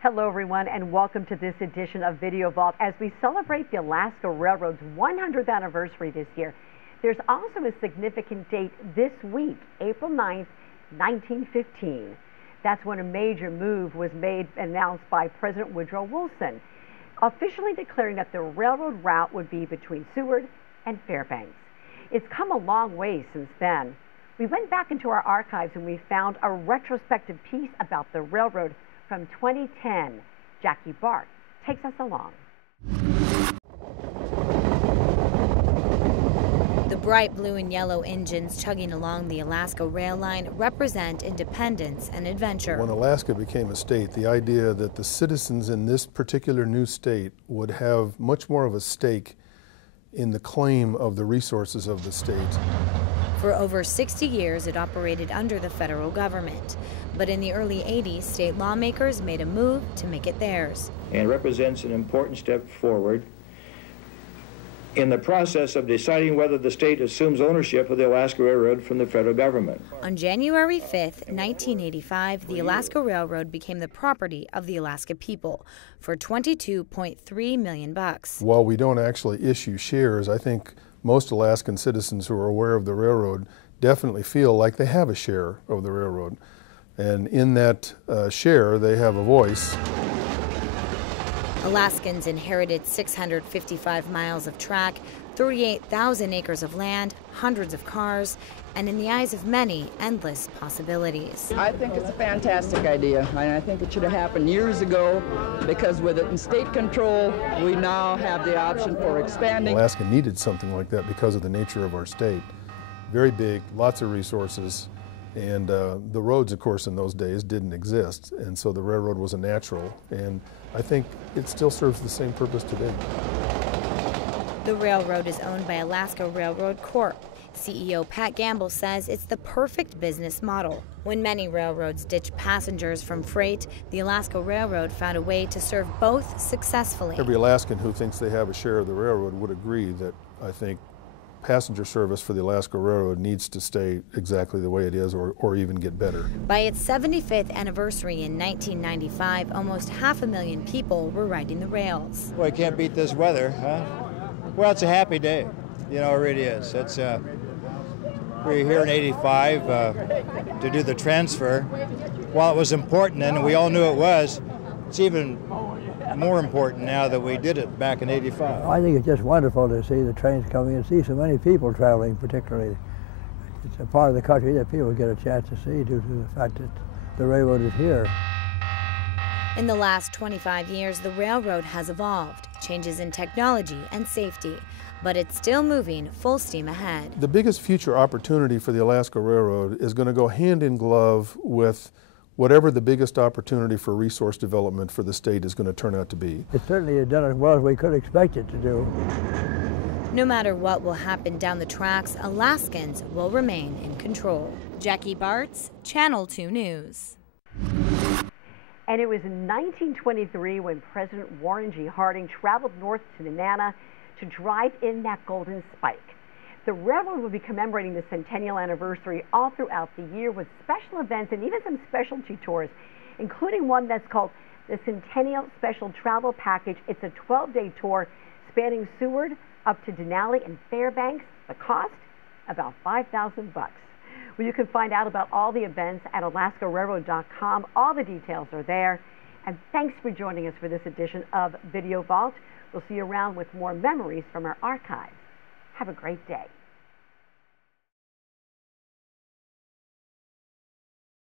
Hello, everyone, and welcome to this edition of Video Vault. As we celebrate the Alaska Railroad's 100th anniversary this year, there's also a significant date this week, April 9th, 1915. That's when a major move was made and announced by President Woodrow Wilson, officially declaring that the railroad route would be between Seward and Fairbanks. It's come a long way since then. We went back into our archives and we found a retrospective piece about the railroad from 2010. Jackie Bart takes us along. The bright blue and yellow engines chugging along the Alaska rail line represent independence and adventure. When Alaska became a state, the idea that the citizens in this particular new state would have much more of a stake in the claim of the resources of the state. For over 60 years, it operated under the federal government. But in the early 80s, state lawmakers made a move to make it theirs. And represents an important step forward in the process of deciding whether the state assumes ownership of the Alaska Railroad from the federal government. On January 5th, 1985, the Alaska Railroad became the property of the Alaska people for $22.3 million. While we don't actually issue shares, I think most Alaskan citizens who are aware of the railroad definitely feel like they have a share of the railroad. And in that share, they have a voice. Alaskans inherited 655 miles of track, 38,000 acres of land, hundreds of cars, and in the eyes of many, endless possibilities. I think it's a fantastic idea, and I think it should have happened years ago, because with it in state control, we now have the option for expanding. Alaska needed something like that because of the nature of our state. Very big, lots of resources, and the roads, of course, in those days didn't exist, and so the railroad was a natural, and I think it still serves the same purpose today. The railroad is owned by Alaska Railroad Corp. CEO Pat Gamble says it's the perfect business model. When many railroads ditch passengers from freight, the Alaska Railroad found a way to serve both successfully. Every Alaskan who thinks they have a share of the railroad would agree that I think passenger service for the Alaska Railroad needs to stay exactly the way it is or even get better. By its 75th anniversary in 1995, almost 500,000 people were riding the rails. Well, you can't beat this weather, huh? Well, it's a happy day. You know, it really is. It's we're here in '85 to do the transfer. While it was important then, and we all knew it was, it's even more important now that we did it back in '85. I think it's just wonderful to see the trains coming and see so many people traveling, particularly. It's a part of the country that people get a chance to see due to the fact that the railroad is here. In the last 25 years, the railroad has evolved, changes in technology and safety, but it's still moving full steam ahead. The biggest future opportunity for the Alaska Railroad is going to go hand in glove with whatever the biggest opportunity for resource development for the state is going to turn out to be. It certainly has done as well as we could expect it to do. No matter what will happen down the tracks, Alaskans will remain in control. Jackie Bartz, Channel 2 News. And it was in 1923 when President Warren G. Harding traveled north to Nenana to drive in that golden spike. The railroad will be commemorating the centennial anniversary all throughout the year with special events and even some specialty tours, including one that's called the Centennial Special Travel Package. It's a 12-day tour spanning Seward up to Denali and Fairbanks. The cost, about $5,000. Well, you can find out about all the events at alaskarailroad.com. All the details are there. And thanks for joining us for this edition of Video Vault. We'll see you around with more memories from our archives. Have a great day.